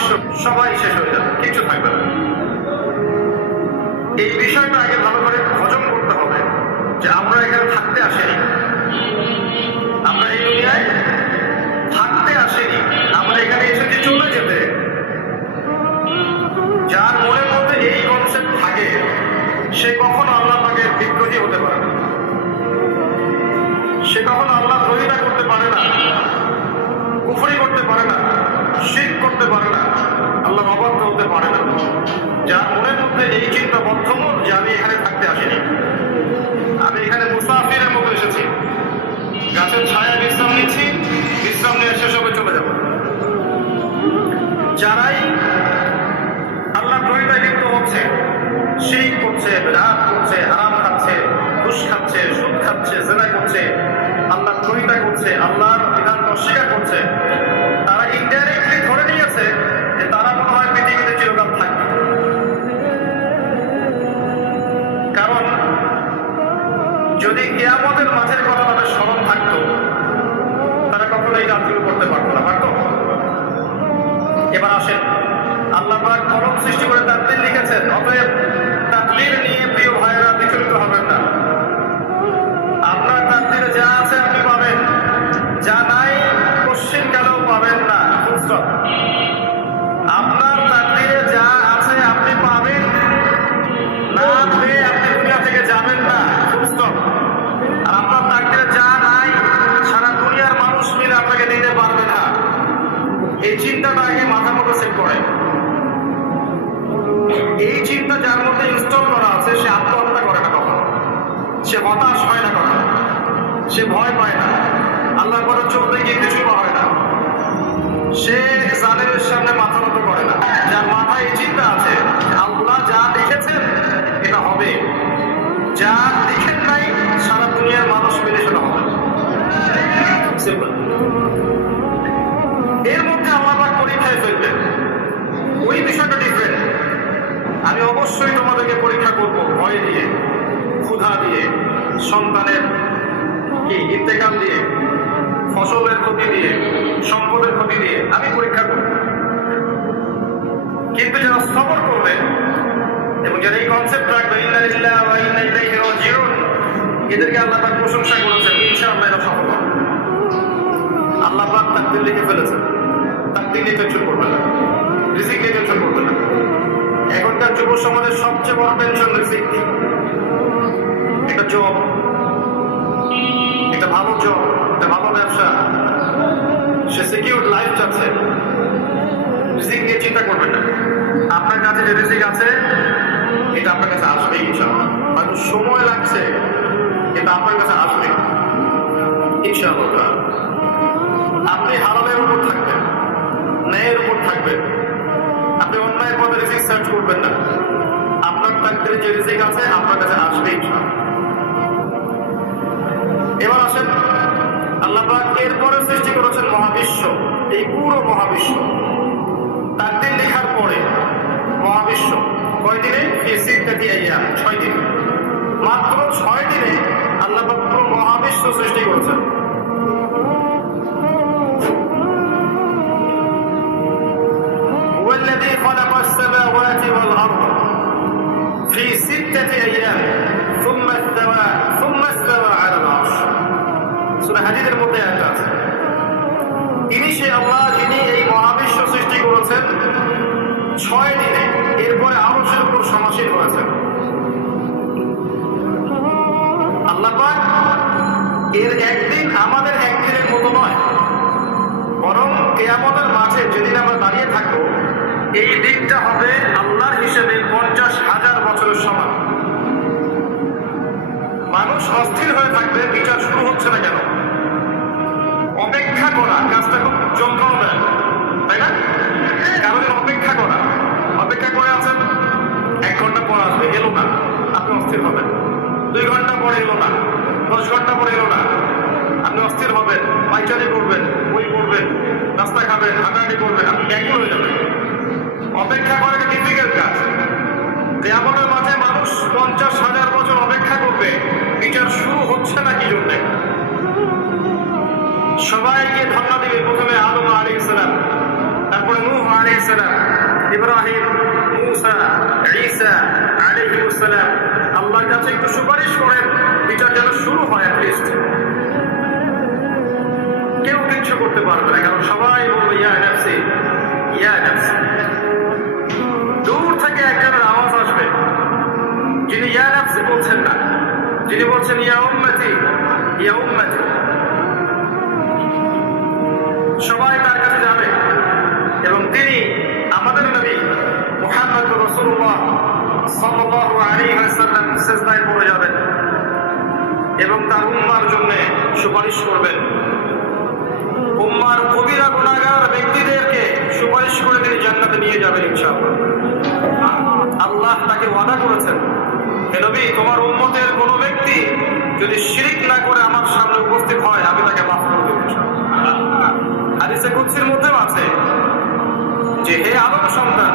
বিশ্ব সবাই শেষ হয়ে যাবে, কিছু থাকবে না। এই বিষয়টা আগে ভালো করে হজম করতে হবে যে আমরা এখানে থাকতে আসিনি, আমরা এই দুনিয়ায় থাকতে আসিনি, আমরা এখানে এসেছি চলে যেতে। যার মনের মধ্যে এই কনসেপ্ট থাকে সে কখনো আল্লাহ পাকের বিদ্রোহী হতে পারে না, সে কখনো আল্লাহ দ্রোহিতা করতে পারে না, কুফরি করতে পারে না, শিরক করতে পারে না, আল্লাহর অবাধ্য হতে পারে না। যার মনের মধ্যে এই চিন্তা বদ্ধমূল যে আমি এখানে থাকতে আসিনি, আমি এখানে মুসাফিরের মতো এসেছি, গাছের ছায়া বিশ্রাম নিচ্ছি, বিশ্রাম নিয়ে শেষ হবে চলে যাব। যারাই আল্লাহ দ্রোহিতা লিপ্ত হচ্ছে, শিরক করছে, বিদআত করছে, হারাম খাচ্ছে, ঘুষ খাচ্ছে, সুদ খাচ্ছে, জিনা করছে, আল্লাহ দ্রোহিতা করছে, আল্লাহর বিধান অস্বীকার করছে, তারা ইনডাইরেক্টলি ধরে নিয়েছে যে তারা মনে হয় পৃথিবীতে চিরকাল থাকবে। কারণ যদি কিয়ামতের মাঝের কথা তাদের স্মরণ থাকতো, তারা কখনো এই কাজগুলো করতে পারতো না, পারতো? এবার আসেন, আল্লাহ পাক কলম সৃষ্টি করে তাকদীর লিখেছেন, অতএব তাকদীর নিয়ে প্রিয় ভাইয়েরা বিচলিত হবেন না। আপনার তাকদীরে যা আছে আপনি পাবেন, যা নাই কোশ্চিন কালেও পাবেন না, ফুল স্টপ। আপনার তাকদীরে যা আছে আপনি পাবেন, না পেয়ে আপনি দুনিয়া থেকে যাবেন না, ফুল স্টপ। আর আপনার তাকদীরে যা নাই সারা দুনিয়ার মানুষ মিলে আপনাকে দিতে পারবে না। এই চিন্তাটা আগে মাথার মধ্যে সেট করে। এই চিন্তা যার মধ্যে ইনস্টল করা আছে সে আত্মহত্যা করে না কখনো, সে হতাশ হয় না কখনো, সে ভয় পায় না, আল্লাহর পরে চলতে গিয়ে কিছু হয় না, সে জালেমের সামনে মাথা নত করে না। যার মাথায় এই চিন্তা আছে আল্লাহ যা লিখেছেন এটা হবে, যা লিখেন নাই সারা দুনিয়ার মানুষ মিলে সেটা হবে। সিম্পল। এর মধ্যে আল্লাহ পাক পরীক্ষায় ফেলবেন, ওই বিষয়টা ডিফারেন্ট। আমি অবশ্যই তোমাদেরকে পরীক্ষা করব ভয় দিয়ে, ক্ষুধা দিয়ে, সন্তানের ইন্তেকাল দিয়ে, ফসলের ক্ষতি দিয়ে, সম্পদের ক্ষতি দিয়ে আমি পরীক্ষা করব। কিন্তু যারা সবর করবে এবং যারা এই কনসেপ্ট রাখবে ইন্না লিল্লাহি ওয়া ইন্না ইলাইহি রাজিউন, এদেরকে আল্লাহ পাক প্রশংসা করেছেন, ইনশাআল্লাহ এরা সফল হবে। আল্লাহ পাক তাকদীর লিখে ফেলেছেন, তাকদীর নিয়ে টেনশন করবে না, রিজিক নিয়ে টেনশন করবে না। এখনকার যুব সমাজের সবচেয়ে বড় টেনশন রিজিক। একটা জব, একটা ভালো জব, একটা ভালো ব্যবসা, সে সিকিউর লাইফ চাচ্ছে, রিজিক নিয়ে চিন্তা করবেন না। আপনার কাছে যে রিজিক আছে এটা আপনার কাছে আসবে ইনশাআল্লাহ, হয়তো সময় লাগছে কিন্তু আপনার কাছে আসবে ইনশাআল্লাহ। আপনি হালালের উপর থাকবেন, ন্যায়ের উপর থাকবেন, আপনি অন্যায় পথে রিজিক সার্চ করবেন না। আপনার তাকদীরে যে রিজিক আছে আপনার কাছে আসবে ইনশাআল্লাহ। এবার আসেন, আল্লাহ পাক এরপরে সৃষ্টি করেছেন মহাবিশ্ব, এই পুরো মহাবিশ্ব। তাকদীর লেখার পরে মহাবিশ্ব কয় দিনে? ফি সিত্তাতি আইয়াম, 6 দিন। মাত্র 6 দিনে আল্লাহ পাক পুরো মহাবিশ্ব সৃষ্টি করেছেন। والذي خلق السماوات والأرض في 6 أيام ثم استوى على العرش। সূরা হাদীদের মধ্যে আয়াত আছে, তিনি সেই আল্লাহ যিনি এই মহাবিশ্ব সৃষ্টি করেছেন 6 দিনে, এরপরে আরশের উপর সমাসীন হয়েছেন। আল্লাহ পাক এর একদিন আমাদের একদিনের মতো নয়, বরং কিয়ামতের মাঝে যেদিন আমরা দাঁড়িয়ে থাকবো এই দিনটা হবে আল্লাহর হিসেবে 50,000 বছরের সমান। মানুষ অস্থির হয়ে থাকবে, বিচার শুরু হচ্ছে না কেন? অপেক্ষা করা কাজটা খুব যন্ত্রণাদায়ক, তাই না? কারণ অপেক্ষা করা, অপেক্ষা করে আছেন, 1 ঘন্টা পর আসবে, এলো না, আপনি অস্থির হবেন। 2 ঘন্টা পরে এলো না, 10 ঘন্টা পরে এলো না, আপনি অস্থির হবেন, পাইচারি করবেন, বই পড়বেন, নাস্তা খাবেন, হাঁটাহাঁটি করবেন, আপনি ব্যাকুল হয়ে যাবেন। অপেক্ষা করা একটা ডিফিকাল্ট কাজ। কিয়ামতের মাঝে মানুষ 50,000 বছর অপেক্ষা করবে, বিচার শুরু হচ্ছে না কি জন্যে? সবাইকে ধন্যবাদ দিবে। প্রথমে আদম আলাইহিস সালাম, তারপরে নূহ আলাইহিস আলাইহিস সালাম, ইব্রাহিম, মূসা, ঈসা আলাইহিস সালাম আল্লাহর কাছে একটু সুপারিশ করেন, এটা যেন শুরু হয় অ্যাটলিস্ট। কেউ কিছু করতে পারবে না, কারণ সবাই বলবে ইয়া নাফসি ইয়া নাফসি। দূর থেকে একজনের আওয়াজ আসবে, যিনি ইয়া নাফসি বলছেন না, যিনি বলছেন ইয়া উম্মতি ইয়া উম্মতি। সবাই তার কাছে যাবে এবং তিনি আমাদের নবী মুহাম্মদ রাসূলুল্লাহ সাল্লাল্লাহু আলাইহি ওয়াসাল্লাম সিজদায় পড়ে যাবেন এবং তার উম্মার জন্য সুপারিশ করবেন। উম্মার কবিরা গুনাহগার ব্যক্তিদেরকে সুপারিশ করে তিনি জান্নাতে নিয়ে যাবেন ইনশাআল্লাহ। আল্লাহ তাকে ওয়াদা করেছেন, হে নবী, তোমার উম্মতের কোনো ব্যক্তি যদি শিরক না করে আমার সামনে উপস্থিত হয়, আমি তাকে মাফ করে দেব ইনশাআল্লাহ। হাদিসে কুদসির মধ্যেও আছে যে হে আদম সন্তান,